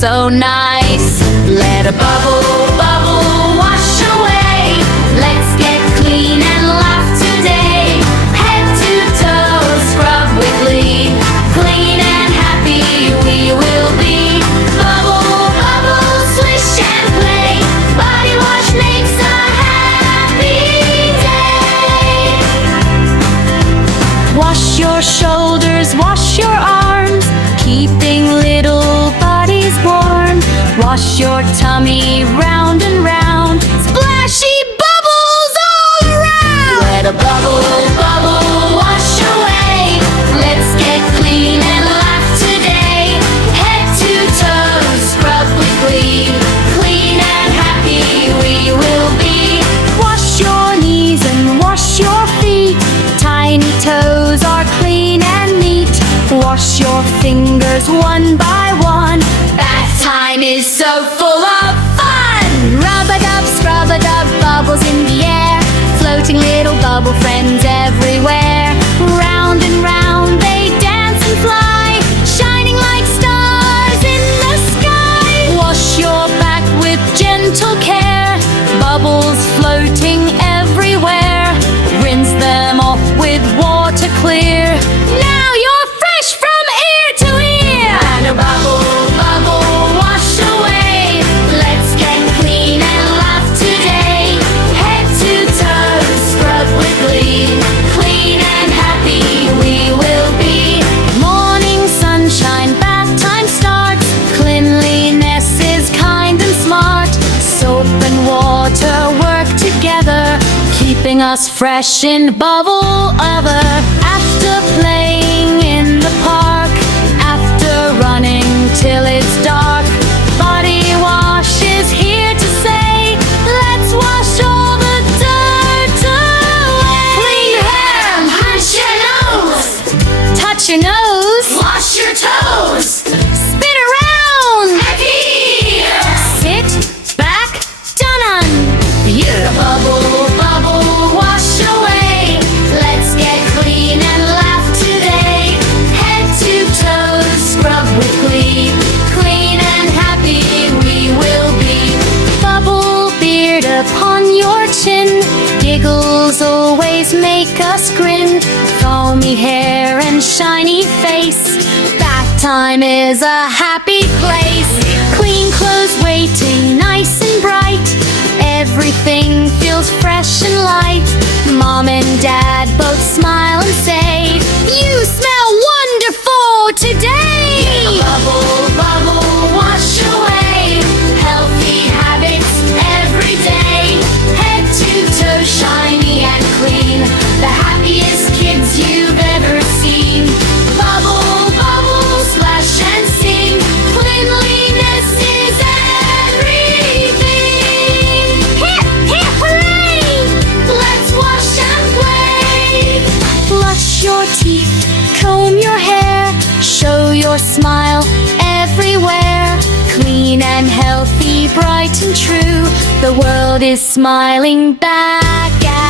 so nice. Let a bubble, bubble wash away. Let's get clean and laugh today. Head to toe, scrub with glee. Clean and happy we will be. Bubble, bubble, swish and play. Body wash makes a happy day. Wash your shoulders, wash your arms, keeping little bodies warm. Wash your tummy round and round. Splashy bubbles all around. Let a bubble, bubble wash away. Let's get clean and laugh today. Head to toe, scrub with glee. Clean and happy we will be. Wash your knees and wash your feet. Tiny toes are clean and neat. Wash your fingers one by one. Bath time is so full of fun. Rub-a-dub, scrub-a-dub, bubbles in the air. Floating little bubble friends everywhere. Round and round they dance and fly, shining like stars in the sky. Wash your back with gentle care. Bubbles floating everywhere. Rinse them off with water clear. Now you're fresh from ear to ear. And a bubble, bubble wash away. Let's get clean and laugh today. Head to toe, scrub with glee. Clean and happy we will be. Morning sunshine, bath time starts. Cleanliness is kind and smart. Soap and water work together, keeping us fresh in bubble weather. After playing in the park, after running till it's dark, body wash is here to say, let's wash all the dirt away. Clean your hair and punch your nose. Touch your nose. Wash your toes. Spin around. And here. Sit back. Done. Beautiful. Bubble, bubble wash away. Let's get clean and laugh today. Head to toe, scrub with glee. Clean and happy we will be. Bubble beard upon your chin. Giggles always make us grin. Foamy hair and shiny face. Bath time is a happy place. Clean clothes waiting nice and bright. Everything feels fresh and light. Mom and Dad both smile and say, you smell wonderful today. Bubble, bubble, wash away. Healthy habits every day. Head to toe, shiny and clean. The happiest kids you've ever seen. Bubble, bubble, splash and sing. Cleanliness is everything. Hip, hip, hooray! Let's wash and play. Brush your teeth, comb your hair. Show your smile everywhere. Clean and healthy, bright and true. The world is smiling back at